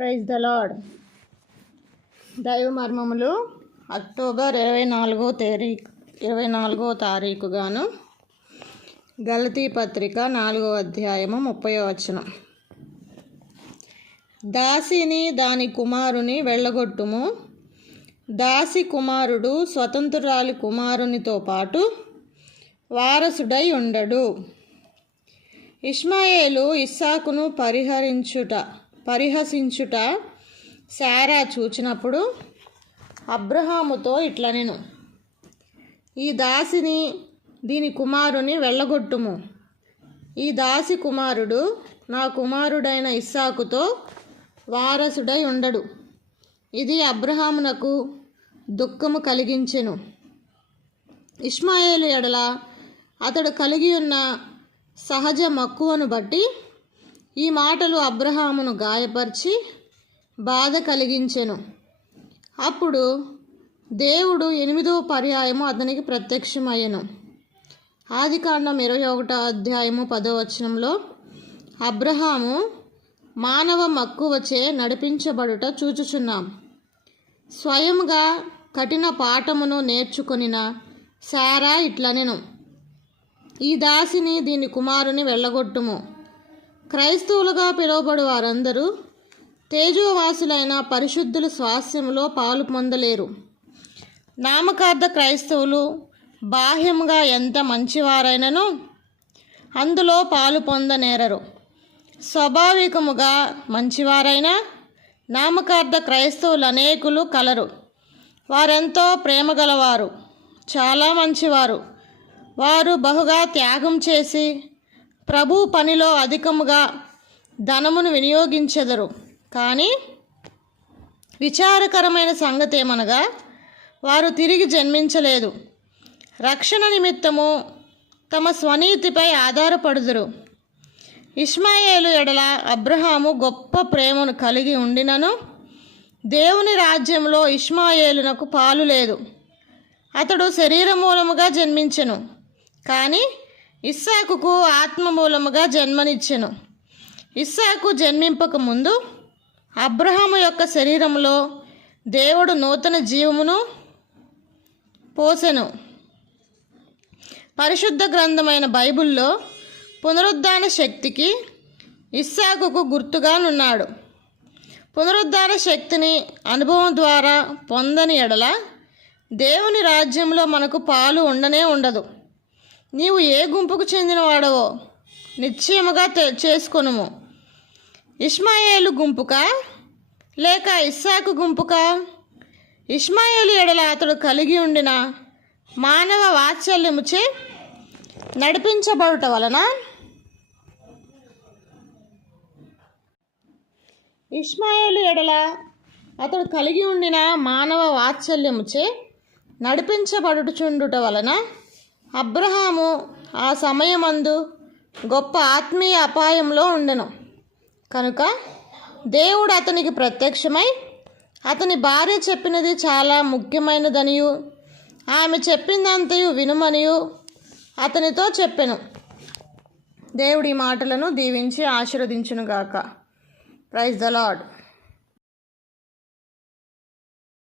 Praise the lord దైవ మర్మములు October ఇరవై నాలుగో తేదీ ఇరవై నాలుగో తారీఖుగాను గలతీ పత్రిక నాలుగో అధ్యాయము ముప్పై వచనం. దాసిని దాని కుమారుని వెళ్ళగొట్టుము. దాసి కుమారుడు స్వతంత్రురాలి కుమారునితో పాటు వారసుడై ఉండడు. ఇష్మాయేలు ఇస్సాకును పరిహరించుట పరిహసించుట శారా చూచినప్పుడు అబ్రహాముతో ఇట్లనెను ఈ దాసిని దీని కుమారుని వెళ్ళగొట్టుము. ఈ దాసి కుమారుడు నా కుమారుడైన ఇస్సాకుతో వారసుడై ఉండడు. ఇది అబ్రహామునకు దుఃఖము కలిగించెను. ఇష్మాయేలు ఎడల అతడు కలిగి ఉన్న సహజ మక్కువను బట్టి ఈ మాటలు అబ్రహామును గాయపరిచి బాధ కలిగించెను. అప్పుడు దేవుడు ఎనిమిదవ పర్యాయము అతనికి ప్రత్యక్షమయ్యను. ఆదికాండం ఇరవై ఒకటో అధ్యాయము పదో వచనంలో అబ్రహాము మానవ మక్కువచే నడిపించబడుట చూచుచున్నాం. స్వయంగా కఠిన పాఠమును నేర్చుకొనిన సారా ఇట్లనెను. ఈ దాసిని దీని కుమారుని వెళ్ళగొట్టుము. క్రైస్తవులుగా పిలువబడు వారందరూ తేజోవాసులైన పరిశుద్ధుల స్వాస్యంలో పాలు పొందలేరు. నామకార్థ క్రైస్తవులు బాహ్యంగా ఎంత మంచివారైనను అందులో పాలు పొందనేరరు. స్వాభావికముగా మంచివారైనా నామకార్థ క్రైస్తవులు అనేకులు కలరు. వారెంతో ప్రేమగలవారు. చాలా మంచివారు. వారు బహుగా త్యాగం చేసి ప్రభు పనిలో అధికముగా ధనమును వినియోగించెదరు. కానీ విచారకరమైన సంగతి ఏమనగా వారు తిరిగి జన్మించలేదు. రక్షణ నిమిత్తము తమ స్వనీతిపై ఆధారపడుదురు. ఇష్మాయేలు ఎడల అబ్రహాము గొప్ప ప్రేమను కలిగి ఉండినను దేవుని రాజ్యంలో ఇష్మాయేలునకు పాలు లేదు. అతడు శరీర మూలముగా జన్మించెను. కానీ ఇస్సాకుకు ఆత్మ మూలముగా జన్మనిచ్చెను. ఇస్సాకు జన్మింపక ముందు అబ్రహాము యొక్క శరీరంలో దేవుడు నూతన జీవమును పోసెను. పరిశుద్ధ గ్రంథమైన బైబిల్లో పునరుద్ధాన శక్తికి ఇస్సాకుకు గుర్తుగానున్నాడు. పునరుద్ధాన శక్తిని అనుభవం ద్వారా పొందని ఎడల దేవుని రాజ్యంలో మనకు పాలు ఉండనే ఉండదు. నీవు ఏ గుంపుకు చెందినవాడవో నిశ్చయముగా తె- చేసుకొనుము. ఇష్మాయేలు గుంపుకా? లేక ఇస్సాకు గుంపుకా? ఇష్మాయేలు ఎడల అతడు కలిగి ఉండిన మానవ వాత్సల్యముచే నడిపించబడుట వలన? ఇష్మాయేలు ఎడల అతడు కలిగి ఉండిన మానవ వాత్సల్యముచే నడిపించబడుచుండుట వలన? అబ్రహాము ఆ సమయమందు గొప్ప ఆత్మీయ అపాయంలో ఉండెను. కనుక దేవుడు అతనికి ప్రత్యక్షమై అతని భార్య చెప్పినది చాలా ముఖ్యమైనదనియు ఆమె చెప్పిందంతయు వినుమనియు అతనితో చెప్పెను. దేవుడి మాటలను దీవించి ఆశీర్వదించునుగాక. Praise the lord